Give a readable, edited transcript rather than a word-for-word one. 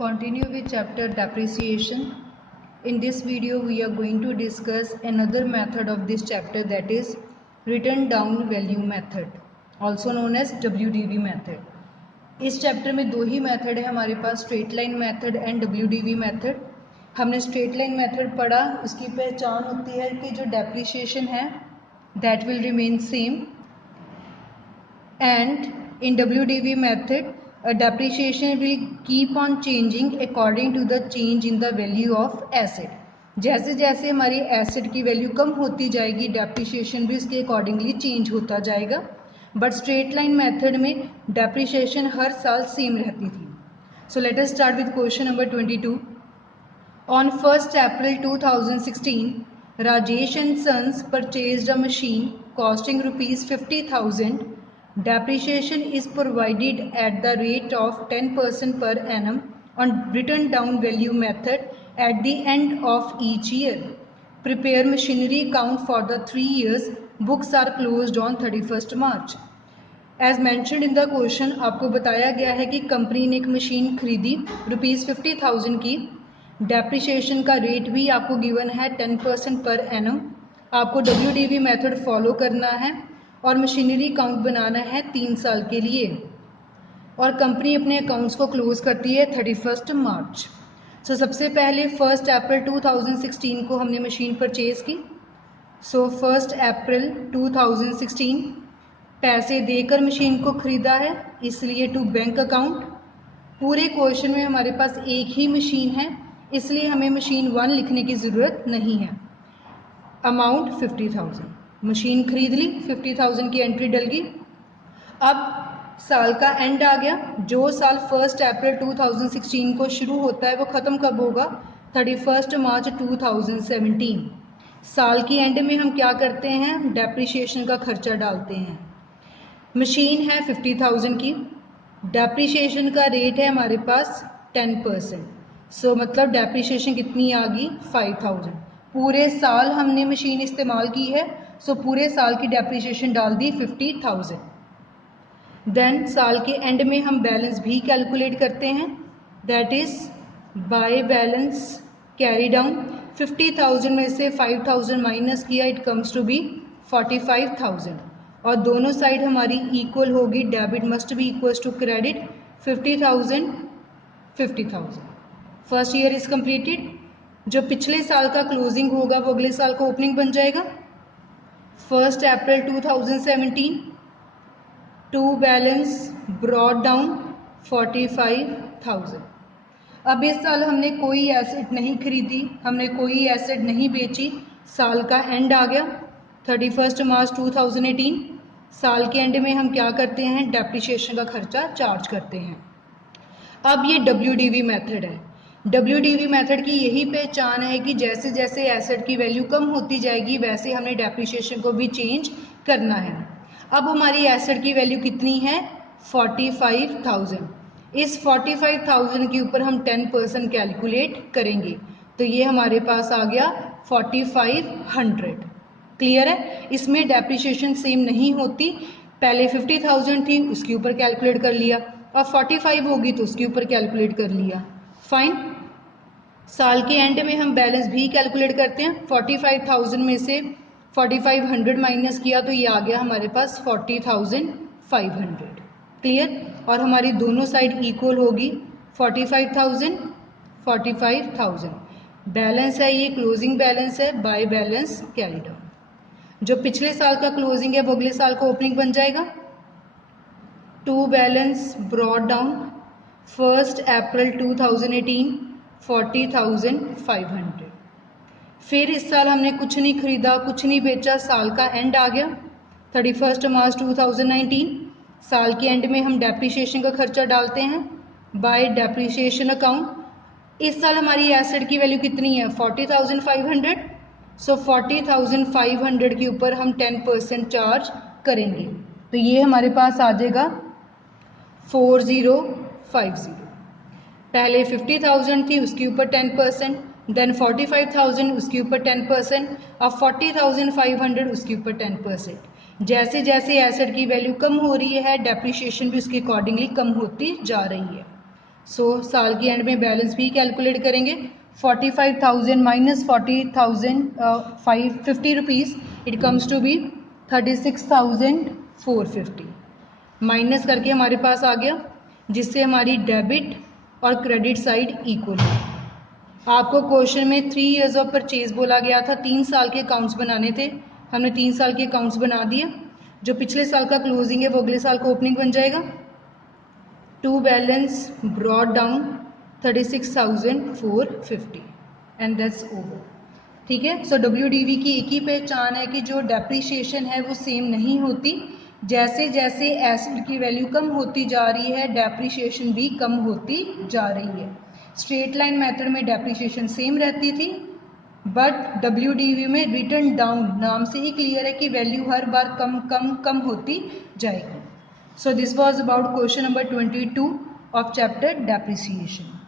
Continue with chapter depreciation. In this video we are going to discuss another method of this chapter, that is written down value method, also known as WDV method. इस chapter में दो ही method है हमारे पास, straight line method and WDV method. हमने straight line method पढ़ा, उसकी पहचान होती है कि जो डेप्रिसिएशन है that will remain same, and in WDV method a depreciation will keep on changing according to the change in the value of asset. जैसे जैसे हमारी एसेट की वैल्यू कम होती जाएगी डेप्रिसिएशन भी उसके अकॉर्डिंगली चेंज होता जाएगा, बट स्ट्रेट लाइन मेथड में डेप्रिसिएशन हर साल सेम रहती थी। So let us start with question number 22। On 1st April 2016 Rajesh and sons purchased a machine costing ₹50,000. Depreciation is provided at the rate of 10% per annum on written down value method at the end of each year. Prepare machinery account for the 3 years. Books are closed on 31st March. As mentioned in the question, आपको बताया गया है कि company ने एक machine खरीदी ₹50,000 की। Depreciation का रेट भी आपको गिवन है 10% पर एनम। आपको WDV मेथड फॉलो करना है और मशीनरी अकाउंट बनाना है 3 साल के लिए, और कंपनी अपने अकाउंट्स को क्लोज करती है 31 मार्च। सो सबसे पहले 1 अप्रैल 2016 को हमने मशीन परचेज की। सो 1 अप्रैल 2016 पैसे देकर मशीन को ख़रीदा है, इसलिए टू बैंक अकाउंट। पूरे क्वेश्चन में हमारे पास एक ही मशीन है, इसलिए हमें मशीन 1 लिखने की ज़रूरत नहीं है। अमाउंट 50,000, मशीन खरीद ली, 50,000 की एंट्री डल गई। अब साल का एंड आ गया। जो साल 1 अप्रैल 2016 को शुरू होता है वो ख़त्म कब होगा? 31 मार्च 2017। साल की एंड में हम क्या करते हैं? डेप्रिसिएशन का खर्चा डालते हैं। मशीन है 50,000 की, डेप्रिसिएशन का रेट है हमारे पास 10%। सो मतलब डेप्रिसिएशन कितनी आ गई? 5,000। पूरे साल हमने मशीन इस्तेमाल की है, सो पूरे साल की डेप्रिसिएशन डाल दी 50,000। देन साल के एंड में हम बैलेंस भी कैलकुलेट करते हैं, that is by balance carry down. 50,000 में से 5,000 माइनस किया, इट कम्स टू बी 45,000, और दोनों साइड हमारी इक्वल होगी। Debit must be equals to credit. 50,000 50,000। First year is completed. जो पिछले साल का क्लोजिंग होगा वो अगले साल का ओपनिंग बन जाएगा। 1 अप्रैल 2017 टू बैलेंस ब्रॉट डाउन 45,000। अब इस साल हमने कोई एसेट नहीं खरीदी, हमने कोई एसेट नहीं बेची। साल का एंड आ गया 31 मार्च 2018। साल के एंड में हम क्या करते हैं? डेप्रिसिएशन का खर्चा चार्ज करते हैं। अब ये WDV मेथड है। WDV मेथड की यही पहचान है कि जैसे जैसे एसेट की वैल्यू कम होती जाएगी वैसे हमने डेप्रिसिएशन को भी चेंज करना है। अब हमारी एसेट की वैल्यू कितनी है? 45,000। इस 45,000 के ऊपर हम 10% कैलकुलेट करेंगे, तो ये हमारे पास आ गया 4,500। क्लियर है? इसमें डेप्रिसिएशन सेम नहीं होती। पहले 50,000 थी, उसके ऊपर कैलकुलेट कर लिया, अब 45 होगी तो उसके ऊपर कैलकुलेट कर लिया। फाइन। साल के एंड में हम बैलेंस भी कैलकुलेट करते हैं। 45,000 में से 4,500 माइनस किया तो ये आ गया हमारे पास 40,500। क्लियर? और हमारी दोनों साइड इक्वल होगी। 45,000 45,000 बैलेंस है, ये क्लोजिंग बैलेंस है, बाय बैलेंस कैरी डाउन। जो पिछले साल का क्लोजिंग है वो अगले साल का ओपनिंग बन जाएगा। टू बैलेंस ब्रॉट डाउन 1 अप्रैल 2018 40,500। फिर इस साल हमने कुछ नहीं खरीदा, कुछ नहीं बेचा। साल का एंड आ गया 31 मार्च 2019। साल के एंड में हम डेप्रिसिएशन का खर्चा डालते हैं बाय डेप्रिसिएशन अकाउंट। इस साल हमारी एसेट की वैल्यू कितनी है? 40,500। सो 40,500 के ऊपर हम 10% चार्ज करेंगे, तो ये हमारे पास आ जाएगा 4050। पहले 50,000 थी, उसके ऊपर 10%, देन 45,000 उसके ऊपर 10%, अब 40,500 उसके ऊपर 10%। जैसे जैसे एसेट की वैल्यू कम हो रही है डेप्रिसिएशन भी उसके अकॉर्डिंगली कम होती जा रही है। सो साल के एंड में बैलेंस भी कैलकुलेट करेंगे. 45,000 minus 50 rupees it comes to be 36,450. Minus करके हमारे पास आ गया, जिससे हमारी डेबिट और क्रेडिट साइड इक्वल है. आपको क्वेश्चन में 3 ईयर्स ऑफ परचेज बोला गया था, 3 साल के अकाउंट्स बनाने थे. हमने 3 साल के अकाउंट्स बना दिए. जो पिछले साल का क्लोजिंग है वो अगले साल का ओपनिंग बन जाएगा. To balance brought down 36,450 and that's over. ठीक है. सो WDV की एक ही पहचान है कि जो डेप्रीशिएशन है वो सेम नहीं होती. जैसे जैसे एसेट की वैल्यू कम होती जा रही है डेप्रीशिएशन भी कम होती जा रही है. स्ट्रेट लाइन मेथड में डेप्रीशिएशन सेम रहती थी, बट WDV में रिटर्न डाउन नाम से ही क्लियर है कि वैल्यू हर बार कम कम कम होती जाएगी. So this was about question number 22 of chapter depreciation.